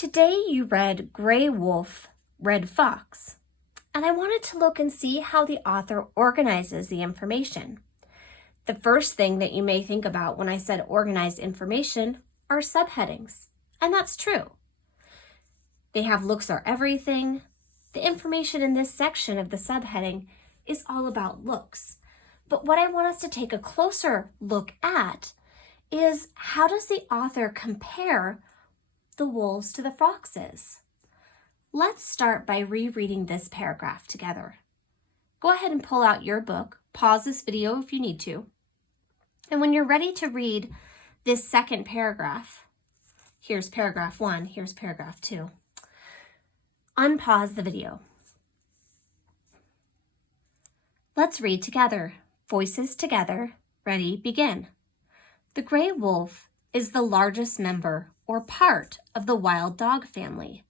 Today you read Gray Wolf, Red Fox, and I wanted to look and see how the author organizes the information. The first thing that you may think about when I said organized information are subheadings, and that's true. They have looks are everything. The information in this section of the subheading is all about looks. But what I want us to take a closer look at is how does the author compare the wolves to the foxes? Let's start by rereading this paragraph together. Go ahead and pull out your book, pause this video if you need to. And when you're ready to read this second paragraph, here's paragraph 1, here's paragraph 2. Unpause the video. Let's read together. Voices together. Ready, begin. The gray wolf is the largest member or part of the wild dog family.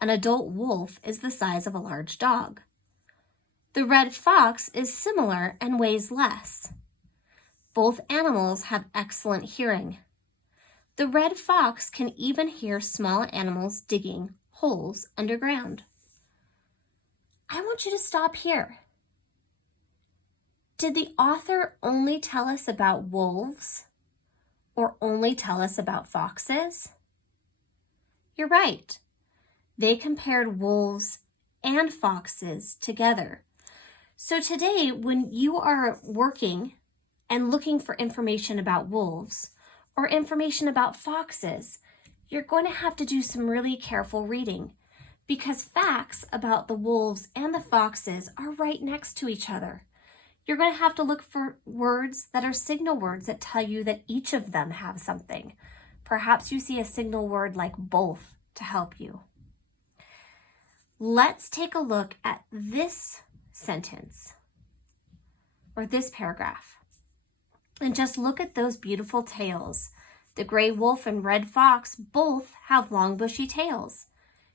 An adult wolf is the size of a large dog. The red fox is similar and weighs less. Both animals have excellent hearing. The red fox can even hear small animals digging holes underground. I want you to stop here. Did the author only tell us about wolves or only tell us about foxes? You're right. They compared wolves and foxes together. So today, when you are working and looking for information about wolves or information about foxes, you're going to have to do some really careful reading because facts about the wolves and the foxes are right next to each other. You're going to have to look for words that are signal words that tell you that each of them have something. Perhaps you see a signal word like both to help you. Let's take a look at this sentence or this paragraph and just look at those beautiful tails. The gray wolf and red fox both have long bushy tails.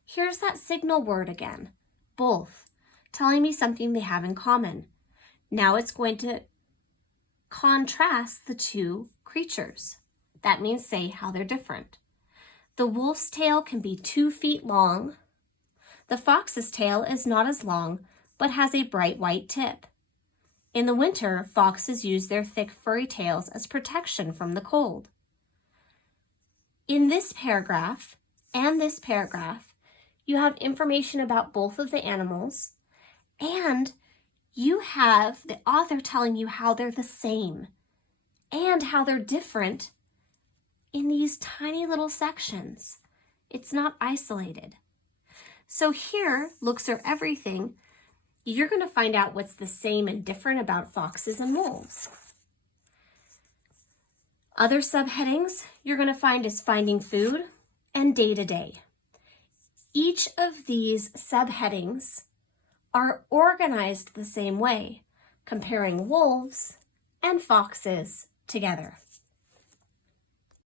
Here's that signal word again, both, telling me something they have in common. Now it's going to contrast the two creatures. That means say how they're different. The wolf's tail can be 2 feet long. The fox's tail is not as long, but has a bright white tip. In the winter, foxes use their thick furry tails as protection from the cold. In this paragraph and this paragraph, you have information about both of the animals, and you have the author telling you how they're the same and how they're different in these tiny little sections. It's not isolated. So here, looks are everything. You're going to find out what's the same and different about foxes and wolves. Other subheadings you're going to find is finding food and day-to-day. Each of these subheadings are organized the same way, comparing wolves and foxes together.